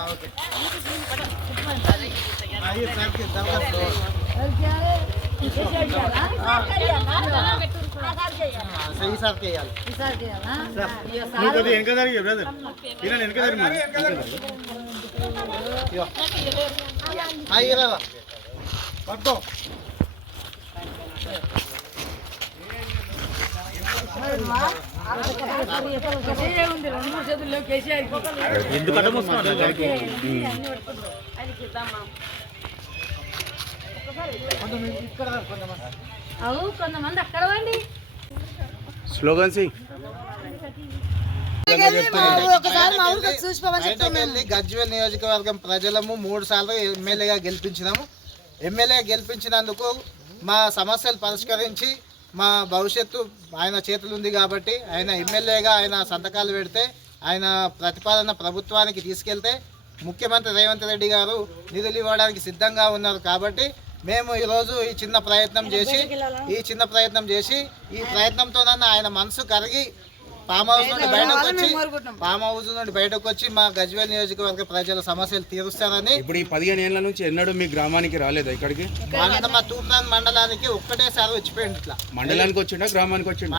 Okay ఈసారికి వెనక జరిగి బ్రదర్ ఇలా వెనక జరిగి పట్టుకో ఎందుకంటే కొంతమంది అక్కడ వండి స్లోగన్స్ గజ్వేల్ నియోజకవర్గం ప్రజలము 3 సార్లు ఎమ్మెల్యేగా గెలిపించినాము. ఎమ్మెల్యేగా గెలిపించినందుకు మా సమస్యలు పరిష్కరించి మా భవిష్యత్తు ఆయన చేతులు ఉంది కాబట్టి ఆయన ఎమ్మెల్యేగా ఆయన సంతకాలు పెడితే ఆయన ప్రతిపాదన ప్రభుత్వానికి తీసుకెళ్తే ముఖ్యమంత్రి రేవంత్ రెడ్డి గారు నిధులు ఇవ్వడానికి సిద్ధంగా ఉన్నారు. కాబట్టి మేము ఈరోజు ఈ చిన్న ప్రయత్నం చేసి ఈ ప్రయత్నంతోనన్నా ఆయన మనసు కరిగి ఫామ్ హౌస్ నుండి బయటకు వచ్చి మా గజ్వేల్ నియోజకవర్గ ప్రజల సమస్యలు తీరుస్తారని. ఇప్పుడు ఈ 15 ఏళ్ల నుంచి ఎన్నడూ మీ గ్రామానికి రాలేదా? ఇక్కడికి మా తూప్రాన్ మండలానికి ఒక్కటేసారి వచ్చిపోయింది. ఇట్లా మండలానికి వచ్చిండా గ్రామానికి వచ్చిండా?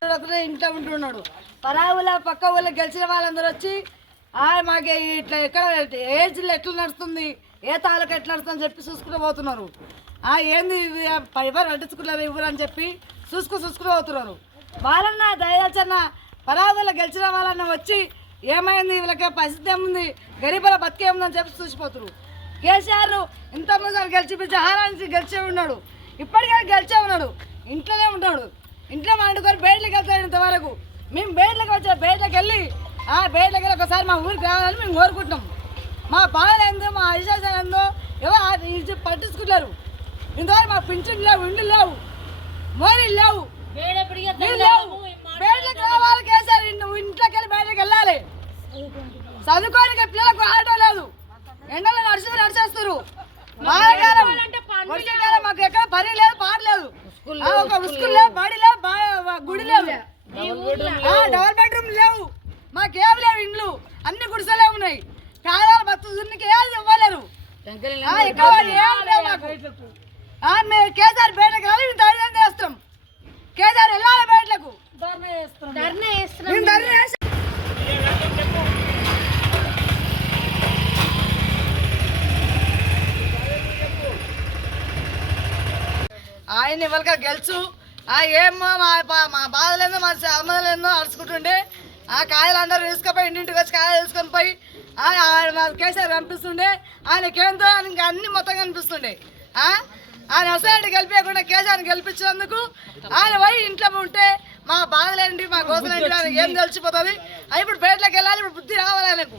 ఇంట్లో ఉంటున్నాడు. పరావుల పక్క ఊళ్ళో గెలిచిన వాళ్ళందరూ వచ్చి మాకు ఇట్లా ఎక్కడ ఏజ్లో ఎట్లా నడుస్తుంది, ఏ తాలూకా ఎట్లా నడుస్తుంది చెప్పి చూసుకుంటూ పోతున్నారు. ఏంది ఎవరు అడ్డించుకున్నారు ఇవ్వరు అని చెప్పి చూసుకుని పోతున్నారు. వాళ్ళన్నా దయచన్న పరావుల గెలిచిన వాళ్ళన్న వచ్చి ఏమైంది వీళ్ళకి పరిస్థితి ఏముంది, గరీబుల బతికేముందని చెప్పి చూసిపోతున్నారు. కేసీఆర్ ఇంతకుముందు గెలిచిపించి హారానికి గెలిచే ఉన్నాడు, ఇప్పటికే గెలిచే ఉన్నాడు. ఇంట్లోనే ఉన్నాడు, ఇంట్లో వండుకొని బయటలోకి వెళ్తాడు. ఇంతవరకు మేము బయటలోకి వెళ్ళి ఒకసారి మా ఊరికి రావాలని మేము కోరుకుంటున్నాం. మా బాధలు ఏందో, మా అవిశ్వాసాలు ఏందో ఎవరు పట్టించుకుంటారు. ఇంతవరకు మా పింఛన్లు లేవు, ఇండ్లు లేవు, మోరీలు లేవు, బయటలోకి రావాలి. కేసీఆర్ ఇంట్లోకి వెళ్ళి బయటలోకి వెళ్ళాలి. చదువుకోనికి పిల్లలకు ఆటో లేదు, ఎండలో నడిచేస్తారు. వర్షాకాలం మాకు ఎక్కడ పని లేదు, పాట లేదు, ఒక స్కూల్ లేవు, బడి లేవు, గుడి లేవు, డబల్ బెడ్రూమ్ లేవు, మాకేం లేవు. ఇండ్లు అన్ని గుడిసెలే ఉన్నాయి. పేదవాళ్ళు బతుకునికి ఏది ఇవ్వలేరు. మేము కేసీఆర్ బయటకు రాలి మేము ధైర్యం చేస్తాం. కేసీఆర్ వెళ్ళాలి బయటకు. ఆయన ఇవాళ గెలుచు ఏమో మా బాధలేందో మా సంబంధాలేందో అరుచుకుంటుండే కాయలు అందరూ తీసుకుపోయి ఇంటింటికి వచ్చి కాయలు తీసుకొని పోయి కేసీఆర్ కనిపిస్తుండే. ఆయనకేందో ఇంకా అన్ని మొత్తం కనిపిస్తుండే. ఆయన అసలు గెలిపించకుండా కేసీఆర్ని గెలిపించినందుకు ఆయన పోయి ఇంట్లో ఉంటే మా బాధలేంటి, మా గోసలేంటి ఏం తెలిసిపోతుంది. ఇప్పుడు బయటలోకి వెళ్ళాలి, ఇప్పుడు బుద్ధి రావాలి ఆయనకు.